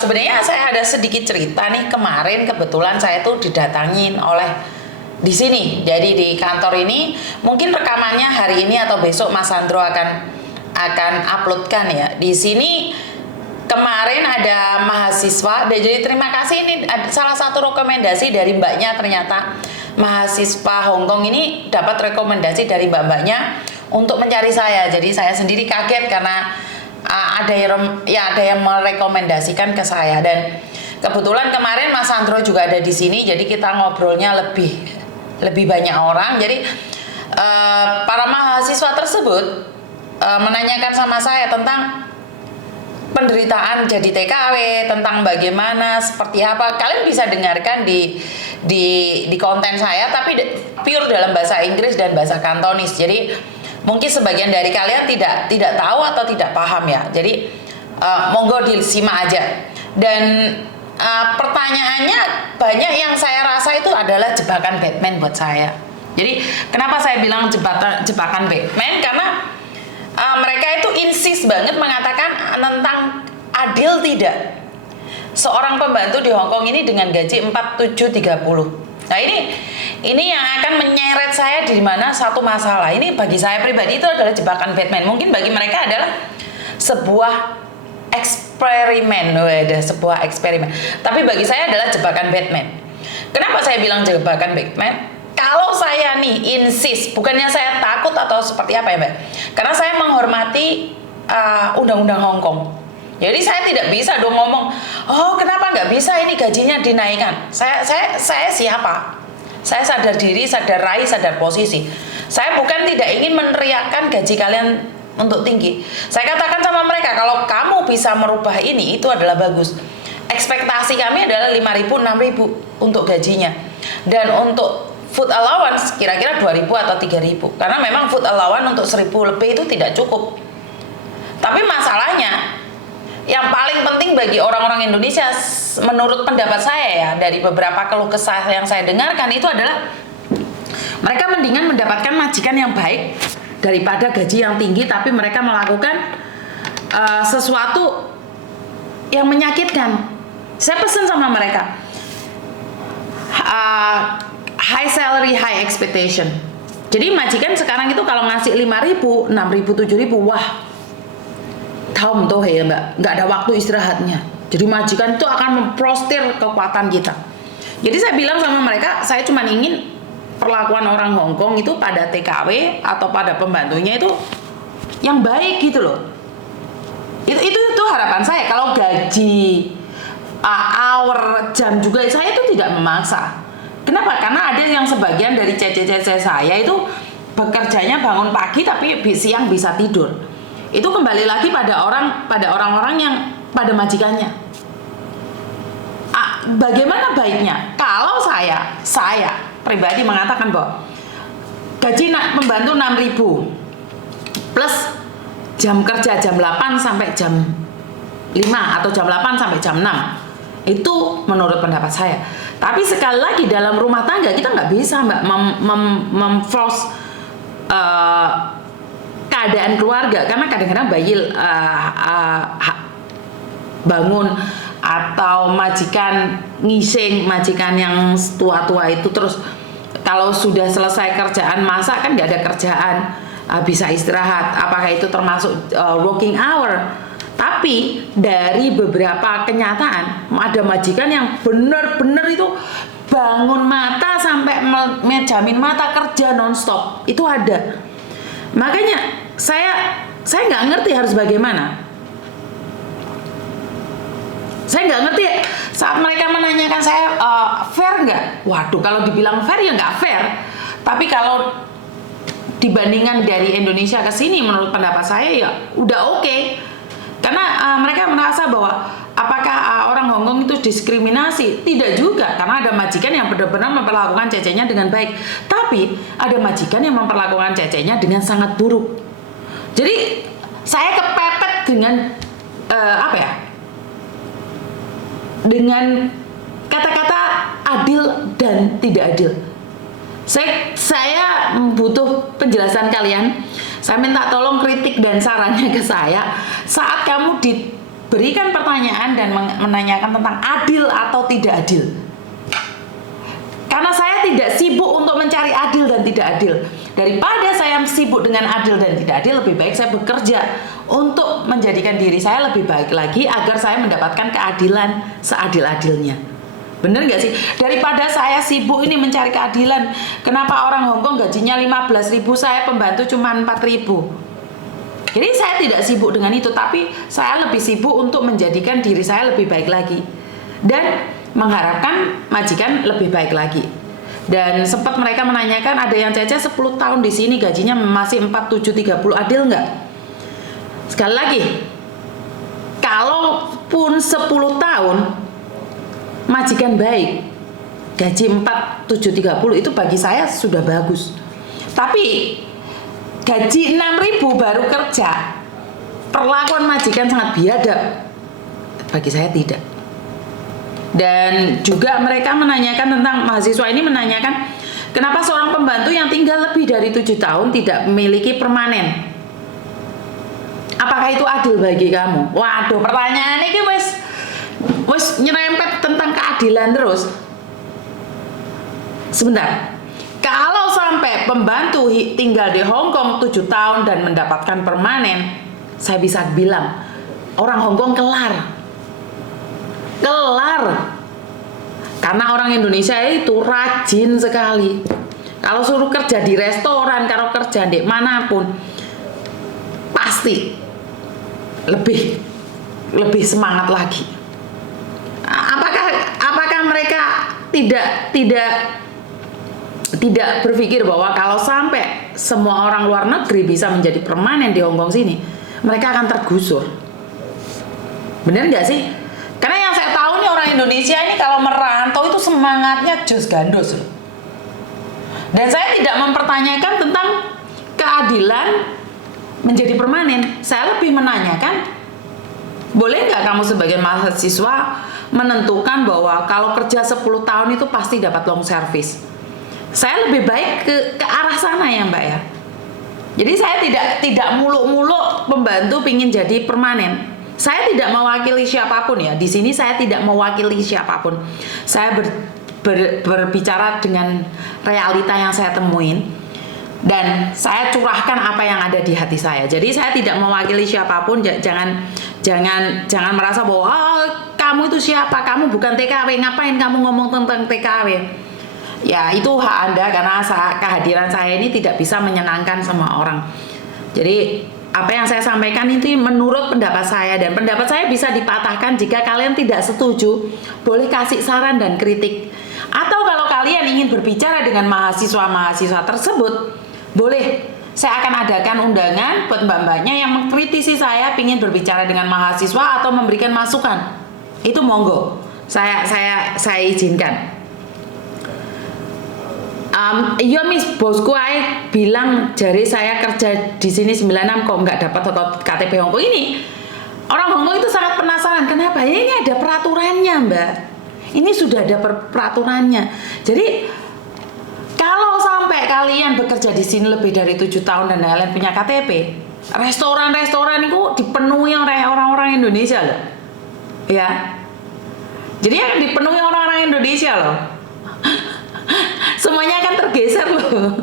Sebenarnya saya ada sedikit cerita nih, kemarin kebetulan saya tuh didatangin oleh di sini. Jadi di kantor ini mungkin rekamannya hari ini atau besok Mas Sandro akan uploadkan ya. Di sini kemarin ada mahasiswa dan jadi terima kasih, ini salah satu rekomendasi dari mbaknya. Ternyata mahasiswa Hongkong ini dapat rekomendasi dari mbak-mbaknya untuk mencari saya. Jadi saya sendiri kaget karena ada yang merekomendasikan ke saya, dan kebetulan kemarin Mas Sandro juga ada di sini, jadi kita ngobrolnya lebih banyak orang. Jadi para mahasiswa tersebut menanyakan sama saya tentang penderitaan jadi TKW, tentang bagaimana seperti apa. Kalian bisa dengarkan di konten saya, tapi pure dalam bahasa Inggris dan bahasa Kantonis. Jadi mungkin sebagian dari kalian tidak tahu atau tidak paham ya. Jadi monggo disimak aja. Dan pertanyaannya banyak yang saya rasa itu adalah jebakan Batman buat saya. Jadi kenapa saya bilang jebakan Batman? Karena mereka itu insist banget mengatakan tentang adil tidak seorang pembantu di Hongkong ini dengan gaji 4730. Nah ini yang akan menyeret saya di mana satu masalah. Ini bagi saya pribadi itu adalah jebakan Batman. Mungkin bagi mereka adalah sebuah eksperimen, sebuah eksperimen. Tapi bagi saya adalah jebakan Batman. Kenapa saya bilang jebakan Batman? Kalau saya nih insist, bukannya saya takut atau seperti apa ya Mbak? Karena saya menghormati undang-undang Hongkong. Jadi saya tidak bisa dong ngomong, oh kenapa nggak bisa ini gajinya dinaikkan. Saya siapa? Saya sadar diri, sadar raih, sadar posisi. Saya bukan tidak ingin meneriakkan gaji kalian untuk tinggi. Saya katakan sama mereka, kalau kamu bisa merubah ini, itu adalah bagus. Ekspektasi kami adalah 5.000, 6.000 untuk gajinya. Dan untuk food allowance kira-kira 2.000 atau 3.000. Karena memang food allowance untuk 1.000 lebih itu tidak cukup. Tapi masalahnya, yang paling penting bagi orang-orang Indonesia menurut pendapat saya ya, dari beberapa keluh kesah yang saya dengarkan itu adalah mereka mendingan mendapatkan majikan yang baik daripada gaji yang tinggi tapi mereka melakukan sesuatu yang menyakitkan. Saya pesan sama mereka, high salary, high expectation. Jadi majikan sekarang itu kalau ngasih 5.000, 6.000, 7.000, wah tahu toh ya Mbak, nggak ada waktu istirahatnya. Jadi majikan itu akan memprostir kekuatan kita. Jadi saya bilang sama mereka, saya cuma ingin perlakuan orang Hongkong itu pada TKW atau pada pembantunya itu yang baik gitu loh. Itu harapan saya. Kalau gaji hour, jam juga saya itu tidak memaksa. Kenapa? Karena ada yang sebagian dari cece-cece saya itu bekerjanya bangun pagi tapi siang bisa tidur. Itu kembali lagi pada orang-orang yang pada majikannya. Bagaimana baiknya? Kalau saya pribadi mengatakan bahwa gaji pembantu 6.000 plus jam kerja jam 8 sampai jam 5 atau jam 8 sampai jam 6, itu menurut pendapat saya. Tapi sekali lagi dalam rumah tangga kita nggak bisa Mbak memforce keadaan keluarga, karena kadang-kadang bayi bangun atau majikan ngising, majikan yang tua-tua itu terus kalau sudah selesai kerjaan masak kan nggak ada kerjaan, bisa istirahat. Apakah itu termasuk working hour? Tapi dari beberapa kenyataan ada majikan yang benar-benar itu bangun mata sampai menjamin mata kerja nonstop, itu ada. Makanya saya nggak ngerti harus bagaimana. Saya nggak ngerti saat mereka menanyakan saya fair nggak. Waduh, kalau dibilang fair ya nggak fair. Tapi kalau dibandingkan dari Indonesia ke sini, menurut pendapat saya ya udah oke. Karena mereka merasa bahwa apakah orang Hongkong itu diskriminasi? Tidak juga, karena ada majikan yang benar-benar memperlakukan cecenya dengan baik. Tapi ada majikan yang memperlakukan cecenya dengan sangat buruk. Jadi saya kepepet dengan apa ya? Dengan kata-kata adil dan tidak adil. Saya butuh penjelasan kalian. Saya minta tolong kritik dan sarannya ke saya. Saat kamu berikan pertanyaan dan menanyakan tentang adil atau tidak adil. Karena saya tidak sibuk untuk mencari adil dan tidak adil. Daripada saya sibuk dengan adil dan tidak adil, lebih baik saya bekerja untuk menjadikan diri saya lebih baik lagi agar saya mendapatkan keadilan seadil-adilnya. Bener nggak sih? Daripada saya sibuk ini mencari keadilan, kenapa orang Hongkong gajinya 15.000, saya pembantu cuma 4.000? Jadi saya tidak sibuk dengan itu, tapi saya lebih sibuk untuk menjadikan diri saya lebih baik lagi dan mengharapkan majikan lebih baik lagi. Dan sempat mereka menanyakan, ada yang Caca 10 tahun di sini gajinya masih 4730, adil nggak? Sekali lagi, kalaupun 10 tahun majikan baik, gaji 4730 itu bagi saya sudah bagus. Tapi gaji 6.000 baru kerja, perlakuan majikan sangat biadab, bagi saya tidak. Dan juga mereka menanyakan tentang, mahasiswa ini menanyakan, kenapa seorang pembantu yang tinggal lebih dari 7 tahun tidak memiliki permanen? Apakah itu adil bagi kamu? Waduh, pertanyaan ini wis nyerempet tentang keadilan terus. Sebentar. Kalau sampai pembantu tinggal di Hongkong 7 tahun dan mendapatkan permanen, saya bisa bilang orang Hongkong kelar. Karena orang Indonesia itu rajin sekali. Kalau suruh kerja di restoran, kalau kerja di manapun, pasti lebih semangat lagi. Apakah mereka tidak berpikir bahwa kalau sampai semua orang luar negeri bisa menjadi permanen di Hongkong sini, mereka akan tergusur? Bener nggak sih? Karena yang saya tahu nih, orang Indonesia ini kalau merantau itu semangatnya jos gandos loh. Dan saya tidak mempertanyakan tentang keadilan menjadi permanen. Saya lebih menanyakan, boleh nggak kamu sebagai mahasiswa menentukan bahwa kalau kerja 10 tahun itu pasti dapat long service? Saya lebih baik ke arah sana ya Mbak ya. Jadi saya tidak muluk-muluk pembantu pingin jadi permanen. Saya tidak mewakili siapapun ya. Di sini saya tidak mewakili siapapun. Saya berbicara dengan realita yang saya temuin dan saya curahkan apa yang ada di hati saya. Jadi saya tidak mewakili siapapun. Jangan merasa bahwa kamu itu siapa? Kamu bukan TKW. Ngapain kamu ngomong tentang TKW? Ya itu hak Anda, karena kehadiran saya ini tidak bisa menyenangkan semua orang. Jadi apa yang saya sampaikan itu menurut pendapat saya, dan pendapat saya bisa dipatahkan jika kalian tidak setuju. Boleh kasih saran dan kritik. Atau kalau kalian ingin berbicara dengan mahasiswa-mahasiswa tersebut, boleh. Saya akan adakan undangan buat mbak-mbaknya yang mengkritisi saya, ingin berbicara dengan mahasiswa atau memberikan masukan. Itu monggo. Saya izinkan. Iya Miss, bosku bilang jari saya kerja di sini 96 kok nggak dapat KTP Hongkong ini. Orang Hongkong itu sangat penasaran, kenapa? Ya, ini ada peraturannya Mbak. Ini sudah ada peraturannya. Jadi kalau sampai kalian bekerja di sini lebih dari 7 tahun dan kalian punya KTP, restoran-restoran itu dipenuhi oleh orang-orang Indonesia loh. Ya. Jadi akan dipenuhi orang-orang Indonesia loh. Semuanya akan tergeser loh.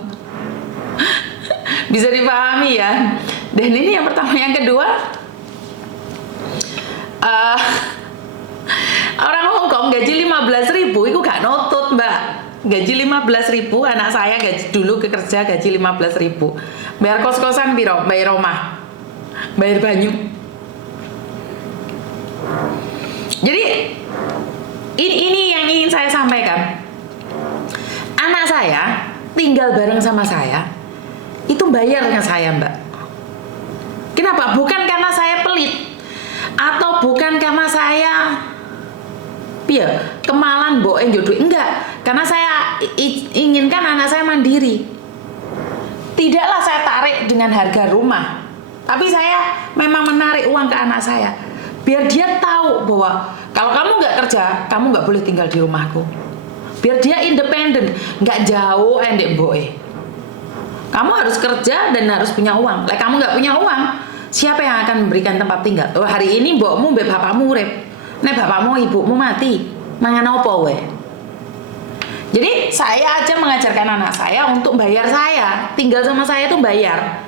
Bisa dipahami ya. Dan ini yang pertama. Yang kedua, orang Hongkong gaji 15.000 itu gak nutut Mbak. Gaji 15.000, anak saya dulu kerja gaji 15.000. Bayar kos-kosan piro? Bayar rumah, bayar banyu. Jadi ini yang ingin saya sampaikan. Anak saya tinggal bareng sama saya, itu bayarnya saya Mbak. Kenapa? Bukan karena saya pelit, atau bukan karena saya kemalan boeng jodoh, enggak. Karena saya inginkan anak saya mandiri. Tidaklah saya tarik dengan harga rumah, tapi saya memang menarik uang ke anak saya, biar dia tahu bahwa kalau kamu nggak kerja, kamu nggak boleh tinggal di rumahku. Biar dia independen, nggak jauh endek boe. Kamu harus kerja dan harus punya uang. Kamu nggak punya uang, siapa yang akan memberikan tempat tinggal? Oh, hari ini mbokmu mbek bapakmu urip. Nek bapakmu ibumu mati, mangan opo weh? Jadi saya aja mengajarkan anak saya untuk bayar saya, tinggal sama saya itu bayar.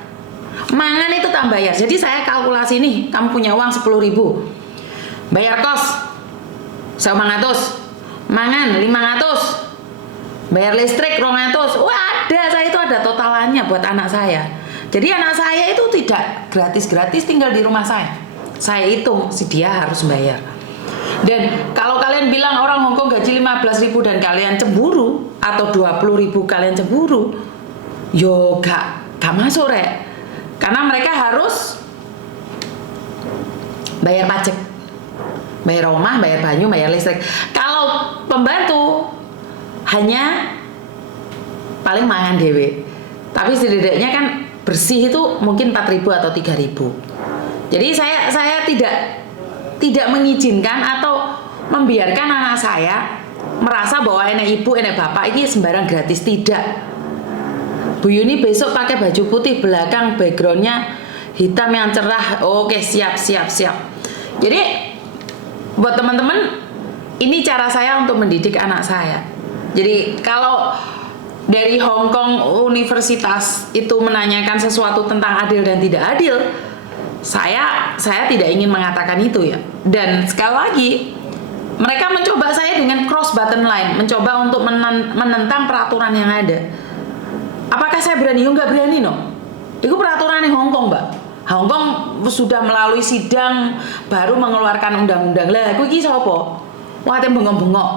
Mangan itu tak bayar. Jadi saya kalkulasi nih, kamu punya uang 10.000. Bayar kos 1.500, mangan 500, bayar listrik 200. Wah, saya itu ada totalannya buat anak saya. Jadi anak saya itu tidak gratis-gratis tinggal di rumah saya. Saya hitung si dia harus bayar. Dan kalau kalian bilang orang Hongkong gaji 15.000 dan kalian cemburu, atau 20.000 kalian cemburu, yo gak masuk rek. Karena mereka harus bayar pajak, bayar rumah, bayar banyu, bayar listrik. Kalau pembantu hanya paling mangan dewe, tapi setidaknya kan bersih itu mungkin 4.000 atau 3.000. Jadi saya tidak mengizinkan atau membiarkan anak saya merasa bahwa enek ibu, enek bapak ini sembarang gratis. Tidak. Bu Yuni besok pakai baju putih, belakang backgroundnya hitam yang cerah. Oke, siap. Jadi buat teman-teman, ini cara saya untuk mendidik anak saya. Jadi kalau dari Hongkong Universitas itu menanyakan sesuatu tentang adil dan tidak adil, saya tidak ingin mengatakan itu ya. Dan sekali lagi, mereka mencoba saya dengan cross button line, mencoba untuk menentang peraturan yang ada. Apakah saya berani? Yo nggak berani no. Itu peraturan di Hongkong, Mbak. Hongkong sudah melalui sidang baru mengeluarkan undang-undang. Lah, aku iki sapa? Wah, tem bengok-bengok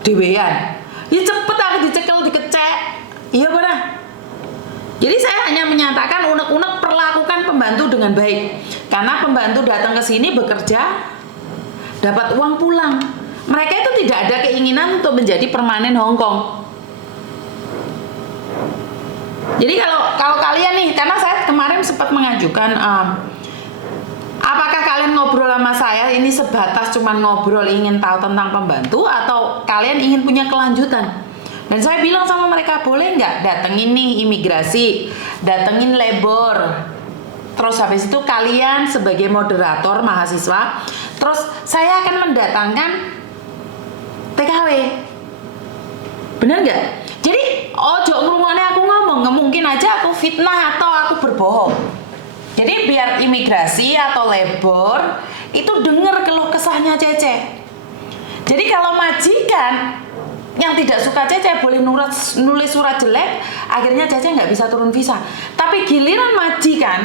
dhewean. Ya cepet aku dicekel, dikecek. Iya benar. Jadi saya hanya menyatakan unek-unek perlakukan pembantu dengan baik. Karena pembantu datang ke sini bekerja, dapat uang pulang. Mereka itu tidak ada keinginan untuk menjadi permanen Hongkong. Jadi kalau kalian nih, karena saya kemarin sempat mengajukan, apakah kalian ngobrol sama saya ini sebatas cuman ngobrol ingin tahu tentang pembantu, atau kalian ingin punya kelanjutan? Dan saya bilang sama mereka, boleh nggak datengin nih imigrasi, datengin labor, terus habis itu kalian sebagai moderator mahasiswa, terus saya akan mendatangkan TKW. Bener nggak? Jadi ojo ngrungokne aku ngomong, mungkin aja aku fitnah atau aku berbohong. Jadi biar imigrasi atau labor itu dengar keluh kesahnya Cece. Jadi kalau majikan yang tidak suka Cece boleh nulis surat jelek, akhirnya Cece nggak bisa turun visa. Tapi giliran majikan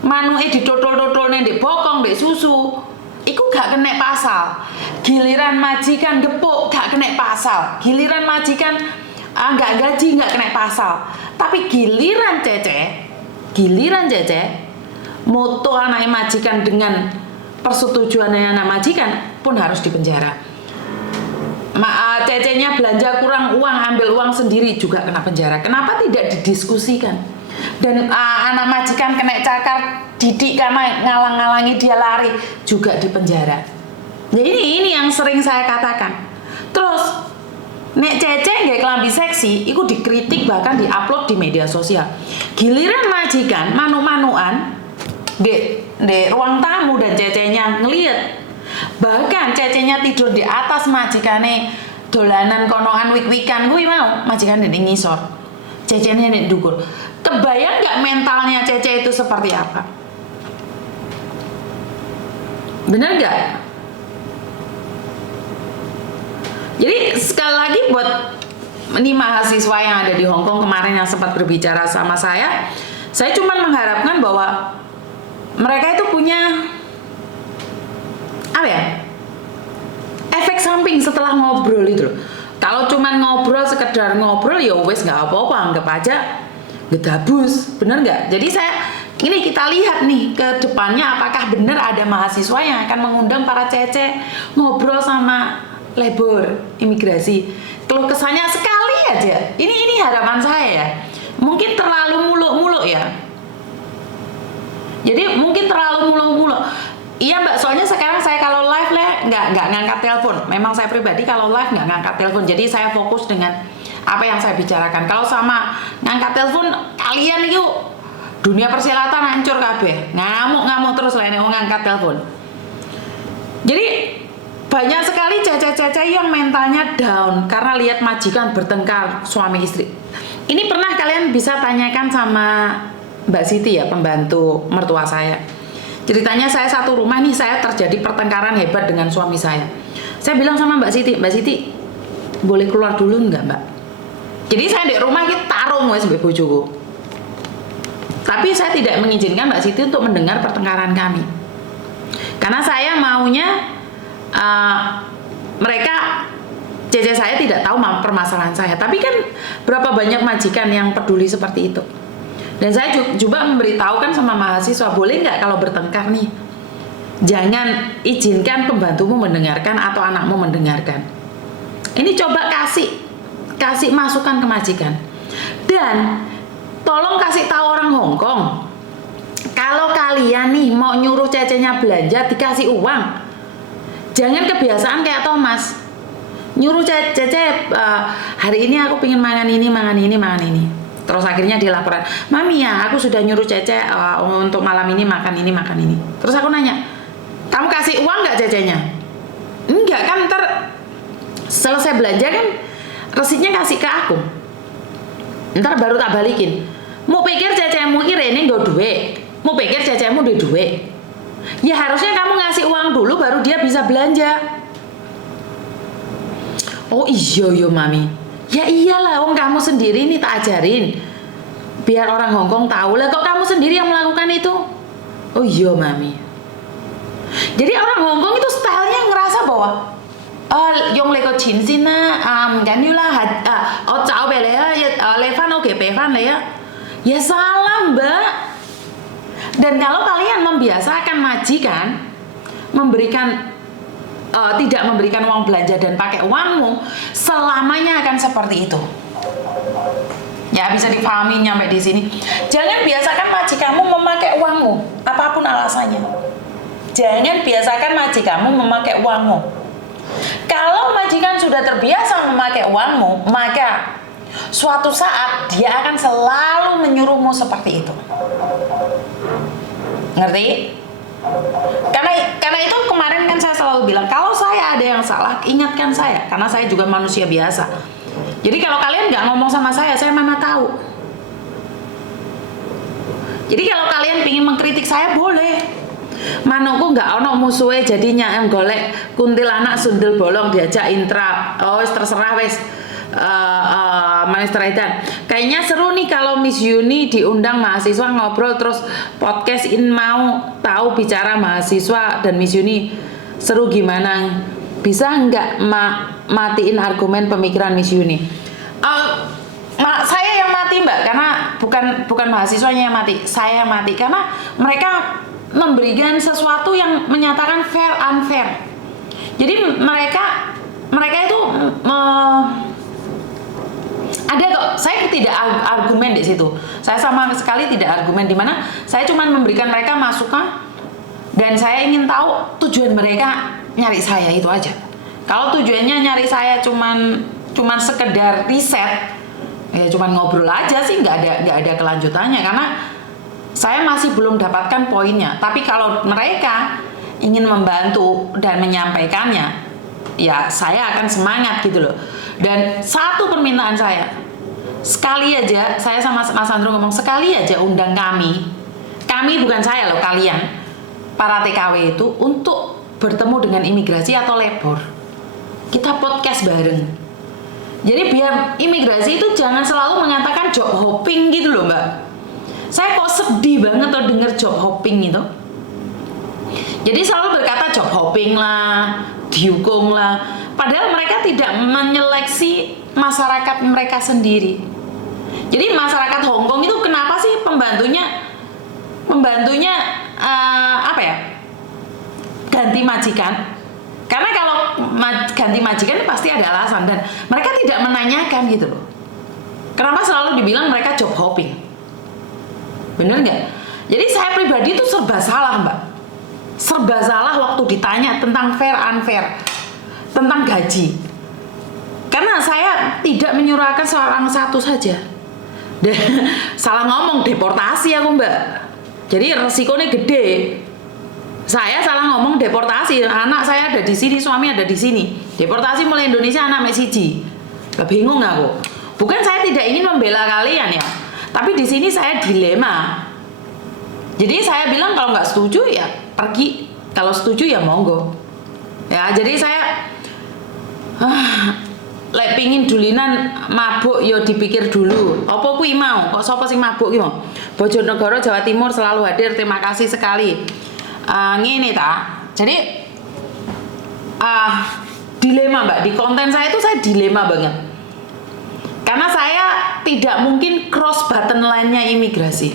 manuke ditotol-totolne ndek bokong, ndek susu, iku gak kena pasal. Giliran majikan gepuk gak kena pasal. Giliran majikan gak gaji gak kena pasal. Tapi giliran Cece moto anak majikan dengan persetujuannya anak majikan pun harus dipenjara. Cecenya belanja kurang uang, ambil uang sendiri juga kena penjara. Kenapa tidak didiskusikan? Dan anak majikan kena cakar didik karena ngalang-ngalangi dia lari juga di penjara. Jadi ini yang sering saya katakan. Terus nek Cece nggak kelambi seksi, itu dikritik bahkan diupload di media sosial. Giliran majikan manu-manuan di ruang tamu dan Cecenya ngeliat, bahkan Cecenya tidur di atas majikane dolanan konoan wik-wikan, gue mau majikan di ngisor, Cecenya di dukur. Kebayang nggak mentalnya Cece itu seperti apa? Bener nggak? Jadi sekali lagi buat ini mahasiswa yang ada di Hongkong kemarin yang sempat berbicara sama saya cuma mengharapkan bahwa mereka itu punya apa ya, efek samping setelah ngobrol itu loh. Kalau cuma ngobrol sekedar ngobrol ya wes nggak apa-apa, anggap aja gedabus, bener nggak? Jadi kita lihat nih ke depannya apakah benar ada mahasiswa yang akan mengundang para Cece ngobrol sama labor, imigrasi. Keluh kesahnya sekali aja. Ini harapan saya ya. Mungkin terlalu muluk-muluk ya. Jadi mungkin terlalu muluk-muluk. Iya Mbak, soalnya sekarang saya kalau live nggak ngangkat telepon. Memang saya pribadi kalau live nggak ngangkat telepon. Jadi saya fokus dengan apa yang saya bicarakan. Kalau sama ngangkat telepon, kalian itu dunia persilatan hancur kabeh, ngamuk-ngamuk terus lah wong ngangkat telepon. Jadi banyak sekali cece-cece yang mentalnya down karena lihat majikan bertengkar suami istri. Ini pernah kalian bisa tanyakan sama Mbak Siti ya, pembantu mertua saya. Ceritanya saya satu rumah nih, saya terjadi pertengkaran hebat dengan suami saya. Saya bilang sama Mbak Siti, boleh keluar dulu nggak Mbak? Jadi saya di rumah kita tarung wes mbek bojoku. Tapi saya tidak mengizinkan Mbak Siti untuk mendengar pertengkaran kami. Karena saya maunya mereka cece saya tidak tahu permasalahan saya. Tapi kan berapa banyak majikan yang peduli seperti itu. Dan saya juga memberitahukan sama mahasiswa, boleh nggak kalau bertengkar nih, jangan izinkan pembantumu mendengarkan atau anakmu mendengarkan. Ini coba kasih masukan ke majikan. Dan tolong kasih tahu orang Hongkong, kalau kalian nih mau nyuruh cecenya belanja dikasih uang. Jangan kebiasaan kayak Thomas, nyuruh cece hari ini aku pengen makan ini. Terus akhirnya dia laporan, Mami ya aku sudah nyuruh cece untuk malam ini makan ini. Terus aku nanya, kamu kasih uang nggak cecenya? Enggak kan, ntar selesai belanja kan resitnya kasih ke aku, ntar baru tak balikin. Mau pikir cecemu ini nggak duit, mau pikir cecemu di duit. Ya harusnya kamu ngasih uang dulu baru dia bisa belanja. Oh iya Mami. Ya iyalah, kamu sendiri nih tak ajarin. Biar orang Hongkong tahu lah, kok kamu sendiri yang melakukan itu. Oh iya Mami. Jadi orang Hongkong itu stylenya ngerasa bahwa用你個錢先啦，唔緊要啦，我找俾你啦，你翻屋企俾翻你啊。Ya salah Mbak. Dan kalau kalian membiasakan majikan tidak memberikan uang belanja dan pakai uangmu, selamanya akan seperti itu. Ya bisa dipahami nyampe di sini. Jangan biasakan majikanmu memakai uangmu, apapun alasannya. Jangan biasakan majikanmu memakai uangmu. Kalau majikan sudah terbiasa memakai uangmu, maka suatu saat dia akan selalu menyuruhmu seperti itu. Ngerti? Karena itu kemarin kan saya selalu bilang, kalau saya ada yang salah, ingatkan saya, karena saya juga manusia biasa. Jadi kalau kalian nggak ngomong sama saya mana tahu. Jadi kalau kalian ingin mengkritik saya boleh. Manuku nggak ono musuhe jadinya em golek kuntilanak sundel bolong diajak intra. Oh terserah wes. Manis Traidan. Kayaknya seru nih kalau Miss Yuni diundang mahasiswa ngobrol terus podcastin, mau tahu bicara mahasiswa dan Miss Yuni seru gimana? Bisa nggak matiin argumen pemikiran Miss Yuni? Saya yang mati Mbak, karena bukan mahasiswanya yang mati, saya mati karena mereka memberikan sesuatu yang menyatakan fair unfair. Jadi mereka itu ada kok, saya tidak argumen di situ. Saya sama sekali tidak argumen, di mana saya cuma memberikan mereka masukan dan saya ingin tahu tujuan mereka nyari saya, itu aja. Kalau tujuannya nyari saya cuman sekedar riset, ya cuman ngobrol aja sih, nggak ada kelanjutannya karena saya masih belum dapatkan poinnya. Tapi kalau mereka ingin membantu dan menyampaikannya, ya saya akan semangat gitu loh. Dan satu permintaan saya, sekali aja saya sama Mas Andro ngomong, sekali aja undang kami bukan saya loh, kalian para TKW itu untuk bertemu dengan imigrasi atau labor, kita podcast bareng. Jadi biar imigrasi itu jangan selalu mengatakan job hopping gitu loh Mbak. Saya kok sedih banget tuh denger job hopping itu. Jadi selalu berkata job hopping lah, dihukum lah. Padahal mereka tidak menyeleksi masyarakat mereka sendiri. Jadi masyarakat Hongkong itu kenapa sih pembantunya ganti majikan? Karena kalau ganti majikan pasti ada alasan dan mereka tidak menanyakan gitu loh. Kenapa selalu dibilang mereka job hopping? Bener nggak? Jadi saya pribadi itu serba salah Mbak. Serba salah waktu ditanya tentang fair unfair, tentang gaji. Karena saya tidak menyurahkan seorang satu saja. Salah ngomong, deportasi aku Mbak. Jadi resikonya gede. Saya salah ngomong deportasi, anak saya ada di sini, suami ada di sini. Deportasi mulai Indonesia anak Mesiji. Bingung aku. Bukan saya tidak ingin membela kalian ya, tapi di sini saya dilema. Jadi saya bilang kalau nggak setuju ya pergi, kalau setuju ya monggo. Ya jadi saya lek pingin dulinan mabuk yo dipikir dulu. Apa kuwi mau? Kok sapa sing mabuk ki mau? Bojonegoro Jawa Timur selalu hadir. Terima kasih sekali. Ngene ta. Jadi dilema Mbak, di konten saya itu saya dilema banget. Karena saya tidak mungkin cross button line-nya imigrasi.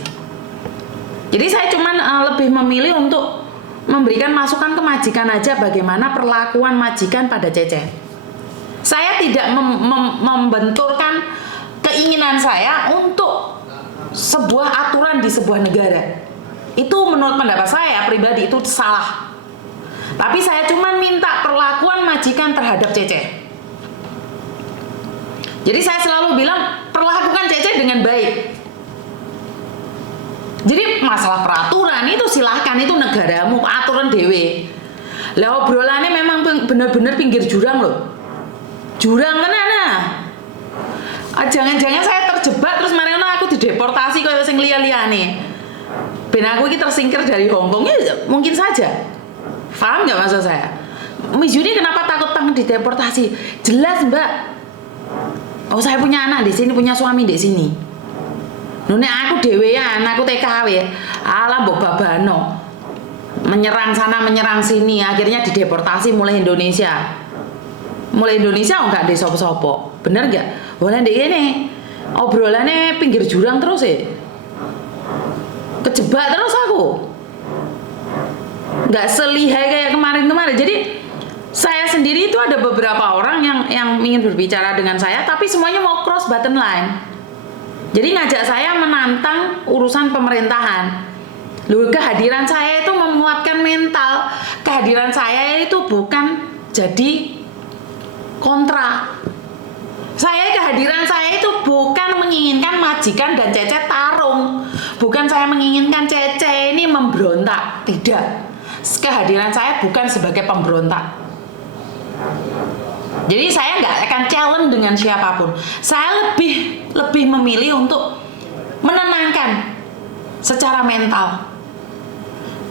Jadi saya cuman lebih memilih untuk memberikan masukan ke majikan aja bagaimana perlakuan majikan pada Cece. Saya tidak membenturkan keinginan saya untuk sebuah aturan di sebuah negara. Itu menurut pendapat saya pribadi itu salah. Tapi saya cuma minta perlakuan majikan terhadap Cece. Jadi saya selalu bilang perlakukan Cece dengan baik. Jadi masalah peraturan itu silahkan, itu negaramu, aturan dewe. Lah obrolannya memang benar-benar pinggir jurang loh. Jurang kan jangan-jangan saya terjebak terus marino aku dideportasi kayak sing liya-liyane. Ben aku ini tersingkir dari Hongkong ya mungkin saja. Paham nggak maksud saya? Miss Yuni kenapa takut dideportasi? Jelas Mbak. Oh saya punya anak di sini, punya suami di sini. Nek aku dhewean, aku TKW. Alah mbok babano. Menyerang sana, menyerang sini, akhirnya dideportasi mulai Indonesia. Mulai Indonesia enggak di sopo-sopo. Bener enggak? Boleh ndek ini. Obrolannya pinggir jurang terus ya. Kejebak terus aku. Enggak selihai kayak kemarin-kemarin. Jadi saya sendiri itu ada beberapa orang yang ingin berbicara dengan saya, tapi semuanya mau cross button line. Jadi ngajak saya menantang urusan pemerintahan. Loh, kehadiran saya itu menguatkan mental. Kehadiran saya itu bukan jadi kontra. Kehadiran saya itu bukan menginginkan majikan dan Cece tarung. Bukan saya menginginkan Cece ini memberontak. Tidak. Kehadiran saya bukan sebagai pemberontak. Jadi saya nggak akan challenge dengan siapapun. Saya lebih memilih untuk menenangkan secara mental.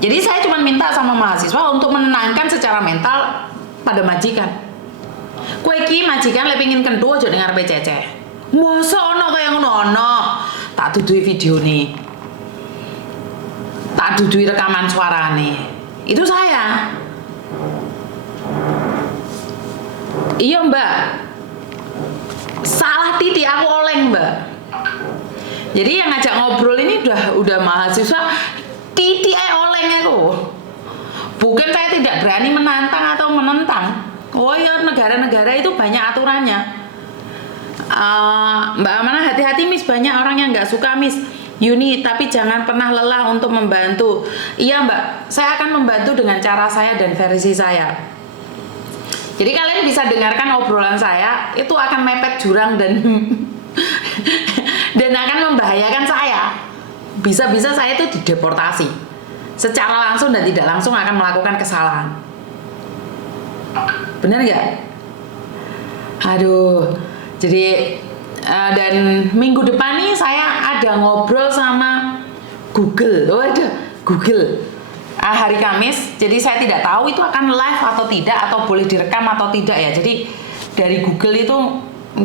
Jadi saya cuma minta sama mahasiswa untuk menenangkan secara mental pada majikan. Kowe iki majikan lek pengin kentu aja ning ngarepe Cece. Mosok ono kaya ngono. Tak duduhi videone. Tak duduhi rekaman suarane. Itu saya. Iya Mbak, salah titik aku oleng Mbak. Jadi yang ngajak ngobrol ini udah mahasiswa, titik oleng aku. Bukan saya tidak berani menantang atau menentang. Oh ya negara-negara itu banyak aturannya. Mbak Amanah hati-hati Miss, banyak orang yang nggak suka Miss Yuni, tapi jangan pernah lelah untuk membantu. Iya Mbak, saya akan membantu dengan cara saya dan versi saya. Jadi kalian bisa dengarkan obrolan saya, itu akan mepet jurang dan akan membahayakan saya. Bisa-bisa saya itu dideportasi. Secara langsung dan tidak langsung akan melakukan kesalahan. Bener nggak? Aduh. Jadi dan minggu depan nih saya ada ngobrol sama Google. Oh ada Google. Hari Kamis, jadi saya tidak tahu itu akan live atau tidak, atau boleh direkam atau tidak ya. Jadi dari Google itu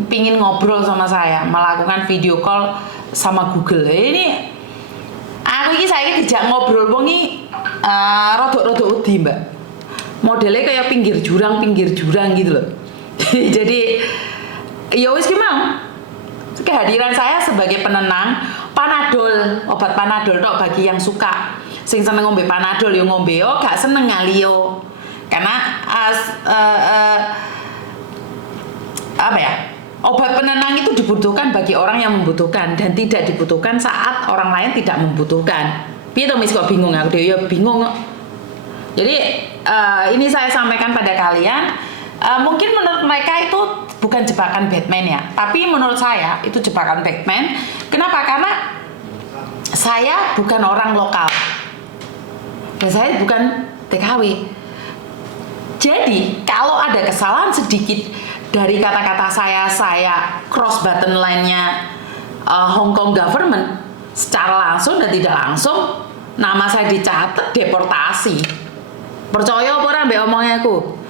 pingin ngobrol sama saya, melakukan video call sama Google. Ini aku saya dijak ngobrol bongi rodok-rodok udi Mbak. Modelnya kayak pinggir jurang gitu loh. Jadi ya wis gimana? Kehadiran saya sebagai penenang, Panadol, obat Panadol tok bagi yang suka. Sing seneng ngombe Panadol yo ngombe, gak seneng ngalio. Karena apa ya? Obat penenang itu dibutuhkan bagi orang yang membutuhkan dan tidak dibutuhkan saat orang lain tidak membutuhkan. Piye to Miss kok bingung aku ya bingung. Jadi ini saya sampaikan pada kalian, Mungkin menurut mereka itu bukan jebakan Batman ya, tapi menurut saya itu jebakan Batman. Kenapa? Karena saya bukan orang lokal dan saya bukan TKW. Jadi kalau ada kesalahan sedikit dari kata-kata saya cross button line-nya Hong Kong government secara langsung dan tidak langsung, nama saya dicatat deportasi. Percaya apa ora mbek omongnya aku?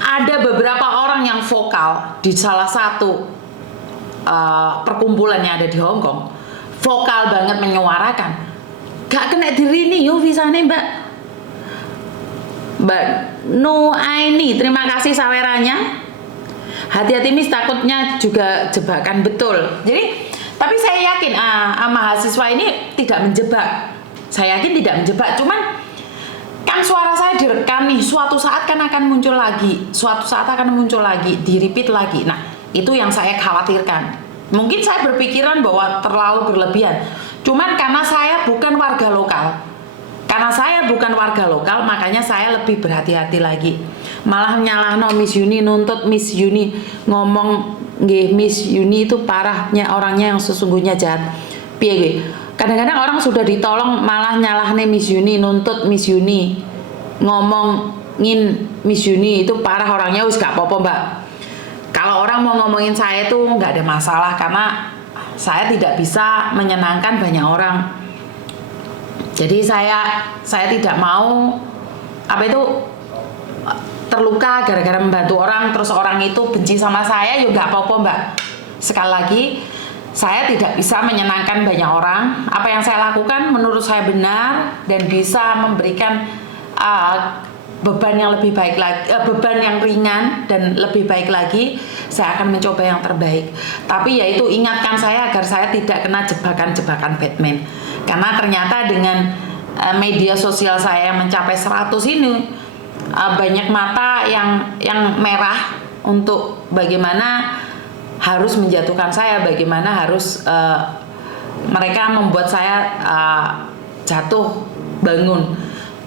Ada beberapa orang yang vokal di salah satu perkumpulan yang ada di Hong Kong, vokal banget menyuarakan, gak kena diri nih yo visane Mbak No Aini, terima kasih sawerannya. Hati-hati mis, takutnya juga jebakan, betul. Jadi tapi saya yakin mahasiswa ini tidak menjebak. Saya yakin tidak menjebak, cuman kan suara saya direkam nih, suatu saat kan akan muncul lagi, di-repeat lagi. Nah, itu yang saya khawatirkan. Mungkin saya berpikiran bahwa terlalu berlebihan. Cuman karena saya bukan warga lokal, makanya saya lebih berhati-hati lagi. Malah nyalahno Miss Yuni, nuntut Miss Yuni, ngomong nggih Miss Yuni itu parahnya orangnya yang sesungguhnya jahat. Piye nggih? Kadang-kadang orang sudah ditolong malah nyalahne Miss Yuni, nuntut Miss Yuni, ngomongin Miss Yuni itu parah orangnya, wis gak apa-apa Mbak. Kalau orang mau ngomongin saya itu nggak ada masalah karena saya tidak bisa menyenangkan banyak orang. Jadi saya tidak mau terluka gara-gara membantu orang terus orang itu benci sama saya, ya nggak apa-apa Mbak. Sekali lagi, saya tidak bisa menyenangkan banyak orang. Apa yang saya lakukan menurut saya benar dan bisa memberikan beban yang lebih baik lagi, beban yang ringan dan lebih baik lagi. Saya akan mencoba yang terbaik. Tapi yaitu ingatkan saya agar saya tidak kena jebakan-jebakan Batman. Karena ternyata dengan media sosial saya yang mencapai 100 ini, banyak mata yang merah untuk bagaimana harus menjatuhkan saya, bagaimana harus mereka membuat saya jatuh bangun.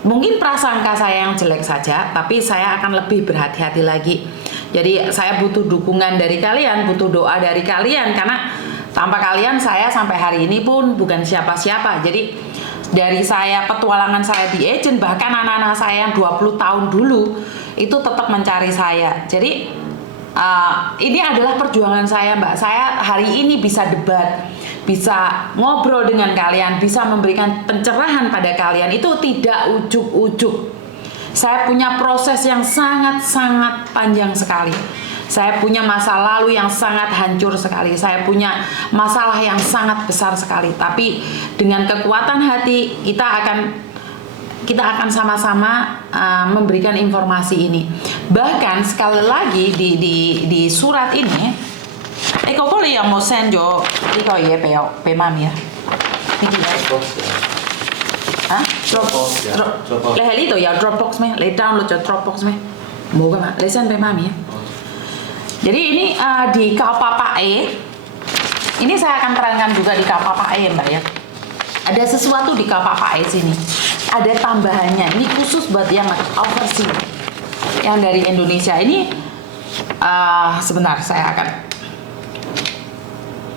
Mungkin prasangka saya yang jelek saja, tapi saya akan lebih berhati-hati lagi. Jadi saya butuh dukungan dari kalian, butuh doa dari kalian, karena tanpa kalian saya sampai hari ini pun bukan siapa-siapa. Jadi dari saya petualangan saya di agent, bahkan anak-anak saya yang 20 tahun dulu itu tetap mencari saya. Jadi ini adalah perjuangan saya Mbak. Saya hari ini bisa debat, bisa ngobrol dengan kalian, bisa memberikan pencerahan pada kalian, itu tidak ujuk-ujuk. Saya punya proses yang sangat-sangat panjang sekali. Saya punya masa lalu yang sangat hancur sekali. Saya punya masalah yang sangat besar sekali. Tapi dengan kekuatan hati kita akan sama-sama memberikan informasi ini. Bahkan sekali lagi di surat ini, kok boleh yang mau send jo iko ye pe mami ya. Ini Dropbox. Le itu ya Dropbox me, le download jo Dropbox me. Mau gak, le send pe mami ya. Jadi ini di KPPE, ini saya akan terangkan juga di KPPE Mbak ya. Ada sesuatu di KPPE sini, ada tambahannya. Ini khusus buat yang overseas, yang dari Indonesia. Ini sebentar saya akan